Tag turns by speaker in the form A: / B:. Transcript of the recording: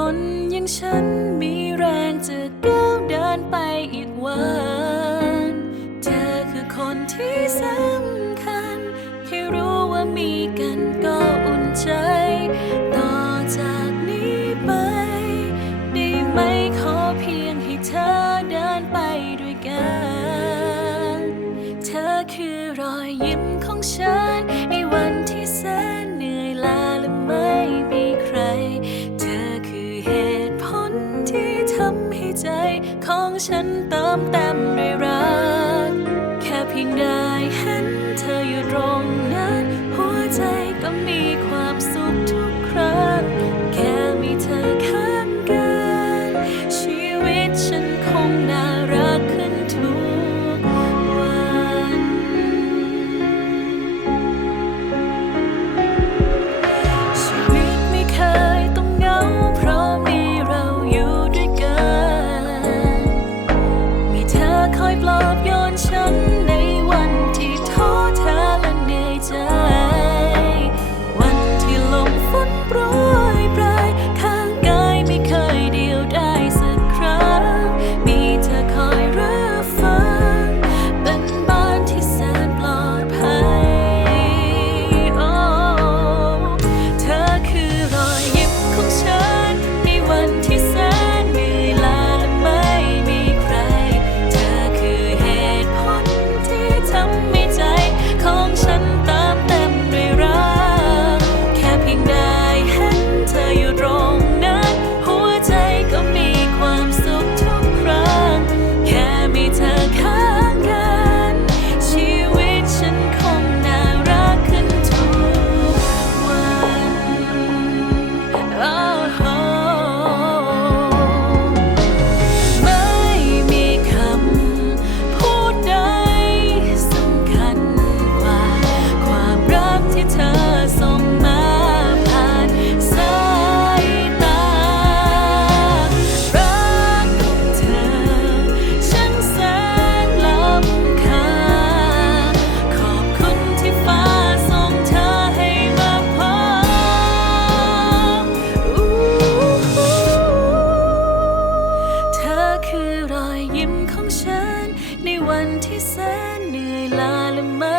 A: คนอย่างฉันมีแรงจะก้าวเดินไปอีกวัน เธอคือคนที่แสน ฉันเติมเต็มด้วยรัก แค่เพียงได้เห็นเธออยู่ตรงนั้น หัวใจก็มีความสุขทุกครั้ง แค่มีเธอข้างกัน ชีวิตฉัน วันที่แสนเหนื่อยลาและเมอ